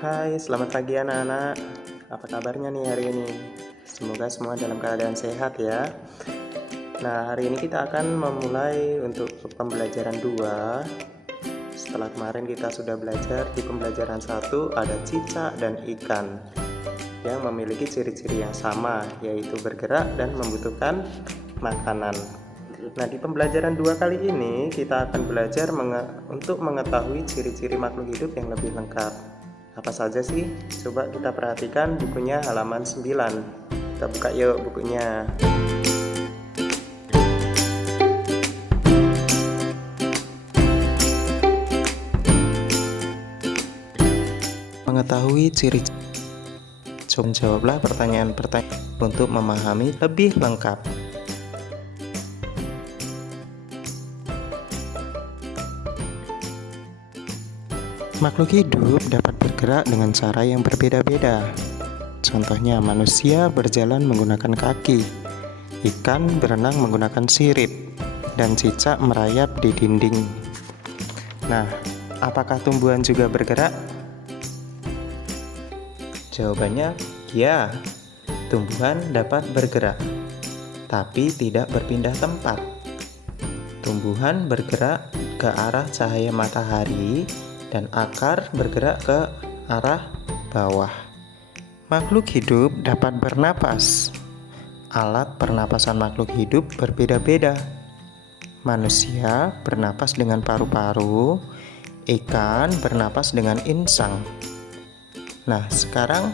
Hai, selamat pagi anak-anak. Apa kabarnya nih hari ini? Semoga semua dalam keadaan sehat ya. Nah, hari ini kita akan memulai untuk pembelajaran 2. Setelah kemarin kita sudah belajar di pembelajaran 1 ada cicak dan ikan yang memiliki ciri-ciri yang sama, yaitu bergerak dan membutuhkan makanan. Nah, di pembelajaran 2 kali ini kita akan belajar untuk mengetahui ciri-ciri makhluk hidup yang lebih lengkap. Apa saja sih? Coba kita perhatikan bukunya halaman 9. Kita buka yuk bukunya. Mengetahui ciri. Coba jawablah pertanyaan-pertanyaan untuk memahami lebih lengkap. Makhluk hidup dapat bergerak dengan cara yang berbeda-beda. Contohnya, manusia berjalan menggunakan kaki, ikan berenang menggunakan sirip, dan cicak merayap di dinding. Nah, apakah tumbuhan juga bergerak? Jawabannya, ya. Tumbuhan dapat bergerak, tapi tidak berpindah tempat. Tumbuhan bergerak ke arah cahaya matahari dan akar bergerak ke arah bawah. Makhluk hidup dapat bernapas. Alat pernapasan makhluk hidup berbeda-beda. Manusia bernapas dengan paru-paru, ikan bernapas dengan insang. Nah, sekarang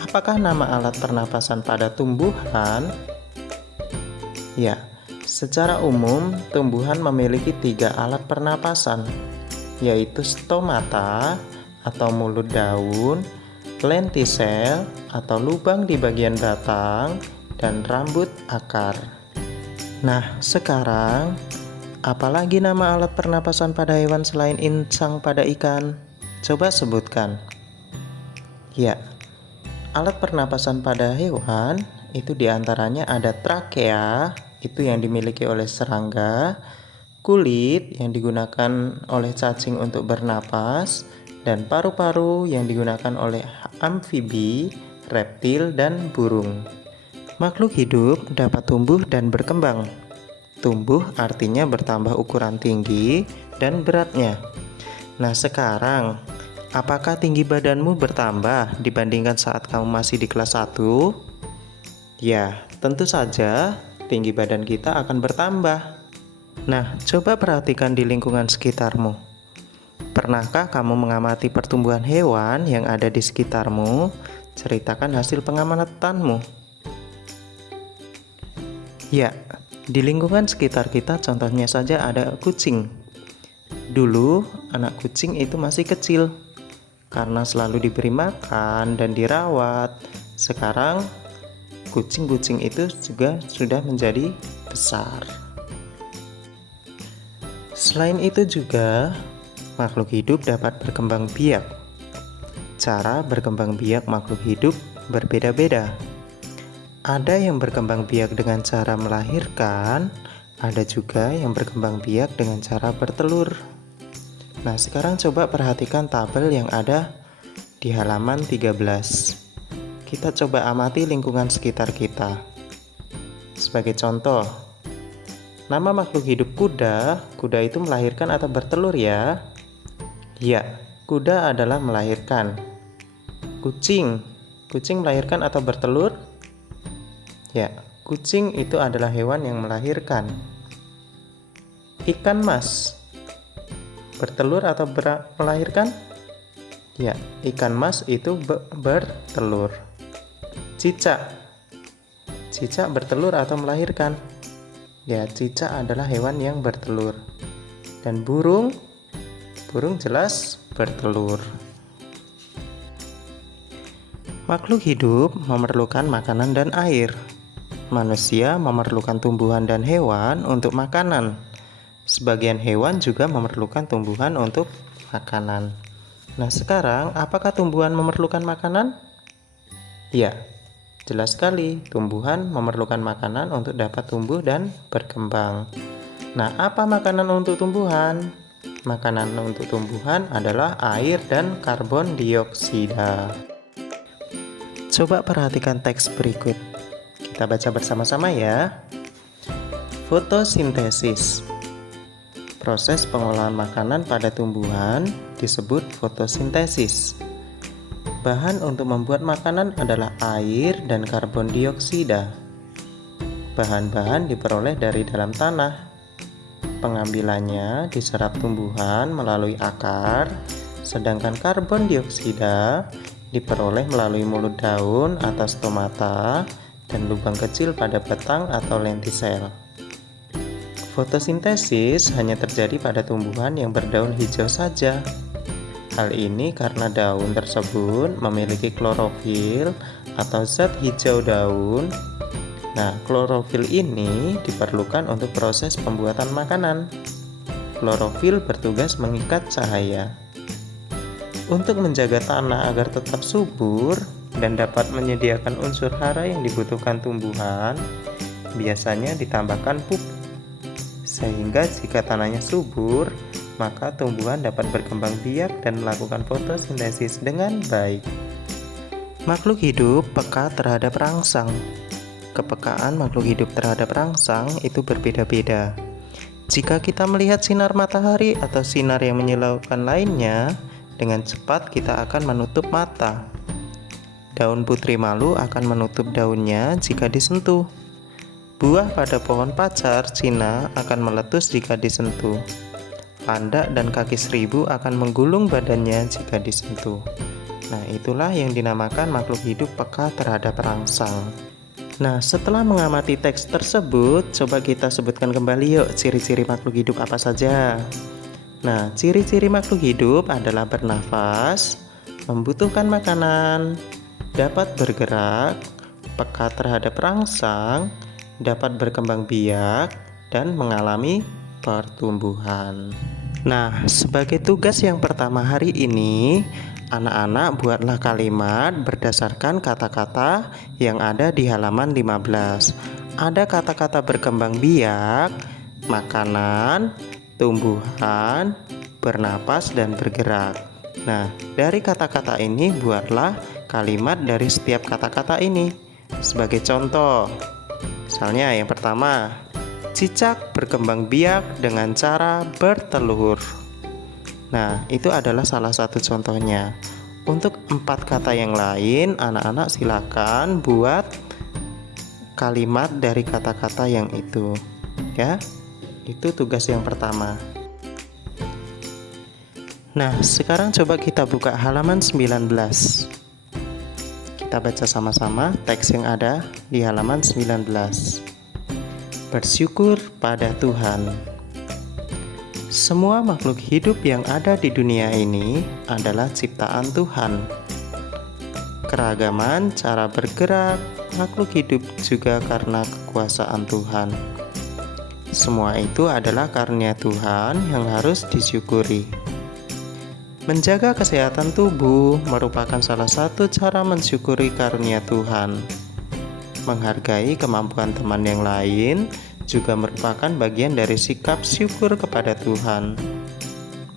apakah nama alat pernapasan pada tumbuhan? Ya, secara umum tumbuhan memiliki 3 alat pernapasan, yaitu stomata atau mulut daun, lentisel atau lubang di bagian batang, dan rambut akar. Nah, sekarang apalagi nama alat pernapasan pada hewan selain insang pada ikan? Coba sebutkan. Ya, alat pernapasan pada hewan itu diantaranya ada trakea, itu yang dimiliki oleh serangga, kulit yang digunakan oleh cacing untuk bernapas, dan paru-paru yang digunakan oleh amfibi, reptil, dan burung. Makhluk hidup dapat tumbuh dan berkembang. Tumbuh artinya bertambah ukuran tinggi dan beratnya. Nah, sekarang apakah tinggi badanmu bertambah dibandingkan saat kamu masih di kelas 1? Ya, tentu saja tinggi badan kita akan bertambah. Nah, coba perhatikan di lingkungan sekitarmu. Pernahkah kamu mengamati pertumbuhan hewan yang ada di sekitarmu? Ceritakan hasil pengamatanmu. Ya, di lingkungan sekitar kita contohnya saja ada kucing. Dulu, anak kucing itu masih kecil. Karena selalu diberi makan dan dirawat, sekarang kucing-kucing itu juga sudah menjadi besar. Selain itu juga, makhluk hidup dapat berkembang biak. Cara berkembang biak makhluk hidup berbeda-beda. Ada yang berkembang biak dengan cara melahirkan, ada juga yang berkembang biak dengan cara bertelur. Nah, sekarang coba perhatikan tabel yang ada di halaman 13. Kita coba amati lingkungan sekitar kita. Sebagai contoh, nama makhluk hidup kuda, kuda itu melahirkan atau bertelur ya? Ya, kuda adalah melahirkan. Kucing, kucing melahirkan atau bertelur? Ya, kucing itu adalah hewan yang melahirkan. Ikan mas, bertelur atau melahirkan? Ya, ikan mas itu bertelur. Cicak, cicak bertelur atau melahirkan? Ya, cicak adalah hewan yang bertelur. Dan burung, burung jelas bertelur. Makhluk hidup memerlukan makanan dan air. Manusia memerlukan tumbuhan dan hewan untuk makanan. Sebagian hewan juga memerlukan tumbuhan untuk makanan. Nah, sekarang apakah tumbuhan memerlukan makanan? Ya, jelas sekali, tumbuhan memerlukan makanan untuk dapat tumbuh dan berkembang. Nah, apa makanan untuk tumbuhan? Makanan untuk tumbuhan adalah air dan karbon dioksida. Coba perhatikan teks berikut. Kita baca bersama-sama ya. Fotosintesis. Proses pengolahan makanan pada tumbuhan disebut fotosintesis. Bahan untuk membuat makanan adalah air dan karbon dioksida. Bahan-bahan diperoleh dari dalam tanah. Pengambilannya diserap tumbuhan melalui akar, sedangkan karbon dioksida diperoleh melalui mulut daun atau stomata dan lubang kecil pada batang atau lentisel. Fotosintesis hanya terjadi pada tumbuhan yang berdaun hijau saja. Hal ini karena daun tersebut memiliki klorofil atau zat hijau daun. Nah, klorofil ini diperlukan untuk proses pembuatan makanan. Klorofil bertugas mengikat cahaya. Untuk menjaga tanah agar tetap subur dan dapat menyediakan unsur hara yang dibutuhkan tumbuhan, biasanya ditambahkan pupuk. Sehingga jika tanahnya subur, maka tumbuhan dapat berkembang biak dan melakukan fotosintesis dengan baik. Makhluk hidup peka terhadap rangsang. Kepekaan makhluk hidup terhadap rangsang itu berbeda-beda. Jika kita melihat sinar matahari atau sinar yang menyilaukan lainnya, dengan cepat kita akan menutup mata. Daun putri malu akan menutup daunnya jika disentuh. Buah pada pohon pacar Cina akan meletus jika disentuh. Landak dan kaki seribu akan menggulung badannya jika disentuh. Nah, itulah yang dinamakan makhluk hidup peka terhadap rangsang. Nah, setelah mengamati teks tersebut, coba kita sebutkan kembali yuk ciri-ciri makhluk hidup apa saja. Nah, ciri-ciri makhluk hidup adalah bernafas, membutuhkan makanan, dapat bergerak, peka terhadap rangsang, dapat berkembang biak, dan mengalami pertumbuhan. Nah, sebagai tugas yang pertama hari ini, anak-anak buatlah kalimat berdasarkan kata-kata yang ada di halaman 15. Ada kata-kata berkembang biak, makanan, tumbuhan, bernapas, dan bergerak. Nah, dari kata-kata ini buatlah kalimat dari setiap kata-kata ini. Sebagai contoh, misalnya yang pertama, cicak berkembang biak dengan cara bertelur. Nah, itu adalah salah satu contohnya. Untuk 4 kata yang lain, anak-anak silakan buat kalimat dari kata-kata yang itu. Ya, itu tugas yang pertama. Nah, sekarang coba kita buka halaman 19. Kita baca sama-sama teks yang ada di halaman 19. Bersyukur pada Tuhan. Semua makhluk hidup yang ada di dunia ini adalah ciptaan Tuhan. Keragaman cara bergerak makhluk hidup juga karena kekuasaan Tuhan. Semua itu adalah karunia Tuhan yang harus disyukuri. Menjaga kesehatan tubuh merupakan salah satu cara mensyukuri karunia Tuhan. Menghargai kemampuan teman yang lain juga merupakan bagian dari sikap syukur kepada Tuhan.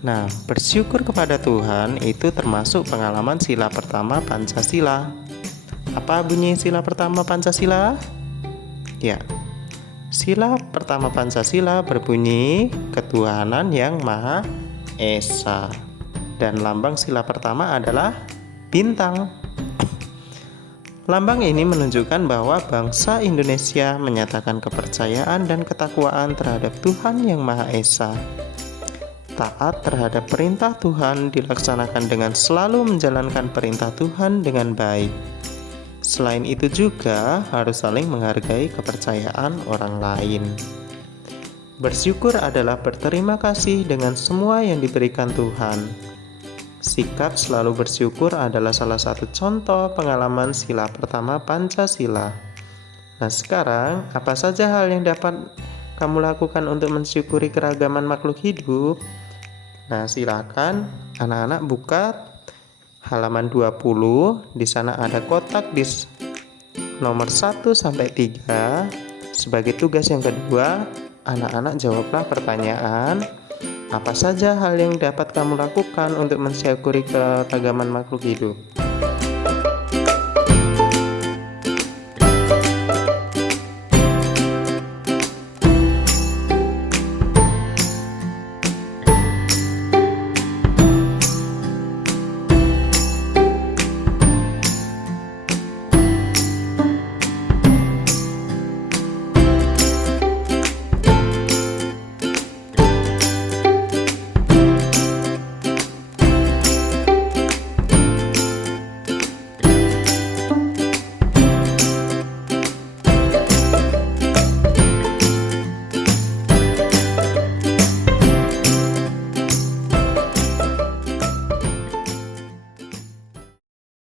Nah, bersyukur kepada Tuhan itu termasuk pengalaman sila pertama Pancasila. Apa bunyi sila pertama Pancasila? Ya, sila pertama Pancasila berbunyi ketuhanan yang Maha Esa. Dan lambang sila pertama adalah bintang. Lambang ini menunjukkan bahwa bangsa Indonesia menyatakan kepercayaan dan ketakwaan terhadap Tuhan Yang Maha Esa. Taat terhadap perintah Tuhan dilaksanakan dengan selalu menjalankan perintah Tuhan dengan baik. Selain itu juga harus saling menghargai kepercayaan orang lain. Bersyukur adalah berterima kasih dengan semua yang diberikan Tuhan. Sikap selalu bersyukur adalah salah satu contoh pengalaman sila pertama Pancasila. Nah, sekarang apa saja hal yang dapat kamu lakukan untuk mensyukuri keragaman makhluk hidup? Nah, silakan anak-anak buka halaman 20. Di sana ada kotak di nomor 1 sampai 3. Sebagai tugas yang kedua, anak-anak jawablah pertanyaan. Apa saja hal yang dapat kamu lakukan untuk mensyukuri keragaman makhluk hidup?